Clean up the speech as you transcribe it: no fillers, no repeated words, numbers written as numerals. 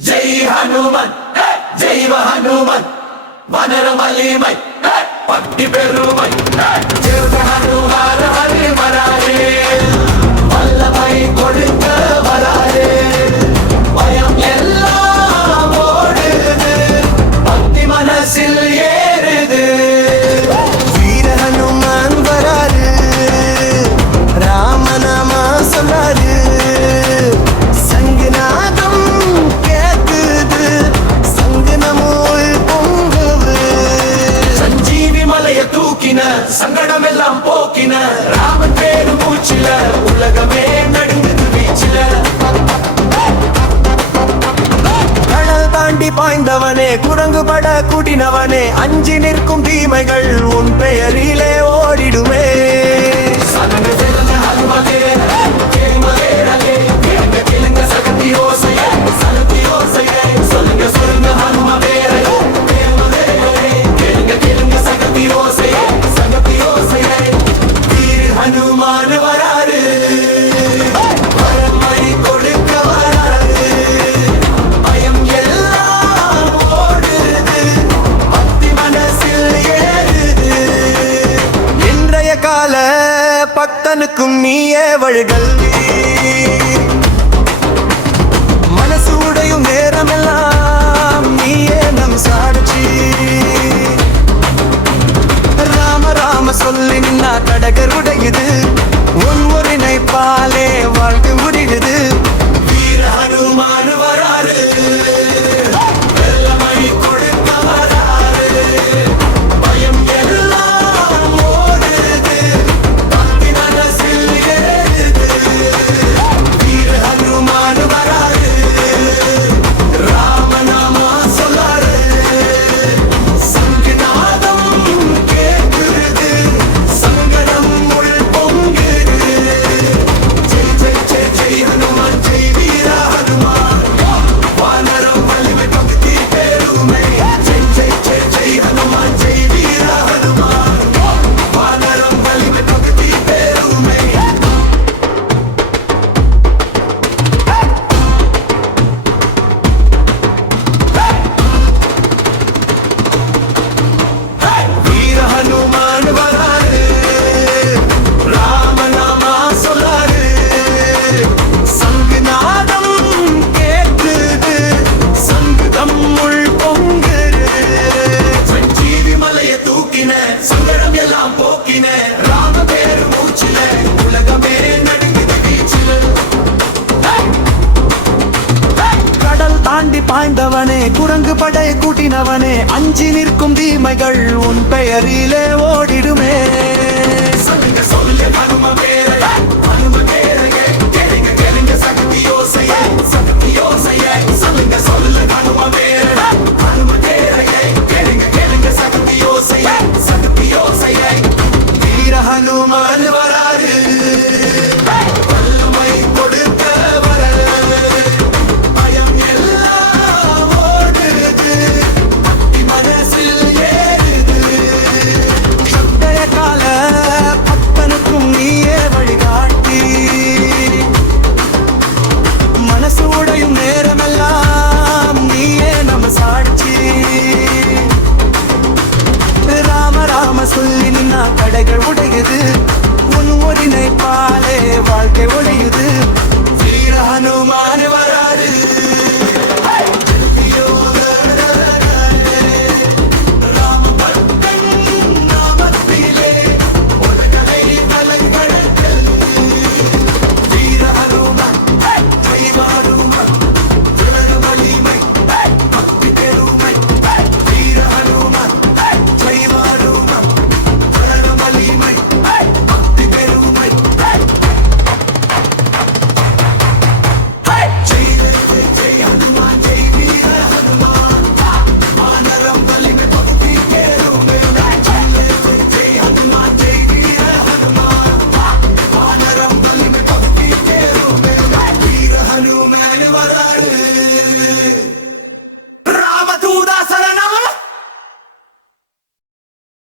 ஜெய் ஹனுமன் ஜெய்வ ஹனுமன் வனரமலிமை பக்தி பெருமை ஹனுமார் ஹரி மராரே வல்லமை கொடுக்க வராரே பயம் எல்லாம் ஓடுது பக்தி மனசில் ஏறுது வீர ஹனுமான் வராரு ராமநாமா சொல்லாரு சங்கநாதம் கேக்குது சங்கனமோல் பொங்குது சஞ்சீவி மலைய தூக்கின சங்கடம் எல்லாம் போக்கின ராமன் பேரு மூச்சில உலகமே நடுங்குது வீச்சில கடல் தாண்டி பாய்ந்தவனே குரங்கு பட கூட்டினவனே அஞ்சி நிற்கும் தீமைகள் உன் பெயரிலே ஓடிடுமே சனங்க செல்லுங்க ஹனுமனே கேளுங்க கேளுங்க கேளுங்க சகத்தி ஓசையே சகத்தி ஓசையே சொல்லுங்க சொல்லுங்க ஹனும பேரை கேளுங்க கேளுங்க சகத்தி ஓசையே சகத்தி ஓசையே வீர ஹனுமான் வராரு வரமை கொடுக்க வராரு பயம் எல்லாம் ஓடுது பக்தி மனசில் ஏறுது இன்றைய கால பக்தனுக்கும் நீயே வழிகல்வி மனசு உடையும் நேரமெல்லாம் நீயே நம் சாட்சி ராம ராம சொல்லி நின்னா கடகர் உடையுது உன் ஒரு நினைப்பாலே வாழ்க்கை முடியுது வீர ஹனுமான் வராரு வெள்ளமை கொடுக்க வராரு பயம் எல்லாம் ஓடுது பக்தி மனசில் ஏறுது வீர ஹனுமான் வராரு ராமநாமா சொல்லாரு சங்கநாதம் கேக்குது சங்கடம் உள் பொங்குது ஜெய் ஜெய் ஜெய் ஜெய் ஹனுமான் ஜெய் வீர ஹனுமான் வானரம் வலிமை பக்தி பெருமை ஜெய் ஜெய் ஜெய் ஜெய் ஹனுமான் ஜெய் வீர ஹனுமான் வானரம் வலிமை பக்தி பெருமை வீர ஹனுமான் வராரு ராமநாமா சொல்லாரு சங்கநாதம் கேக்குது சங்கதம் உள் பொங்குது சஞ்சீவி மலைய தூக்கின சங்கடம் எல்லாம் போக்கின ராம பேரு மூச்சில உலகமே நடுங்குது வீச்சில கடல் தாண்டி பாய்ந்தவனே குரங்கு படை கூட்டினவனே அஞ்சி நிற்கும் தீமைகள் உன் பெயரிலே ஓடிடுமே சொல்லுங்க சொல்லுங்க ஹனும பேரை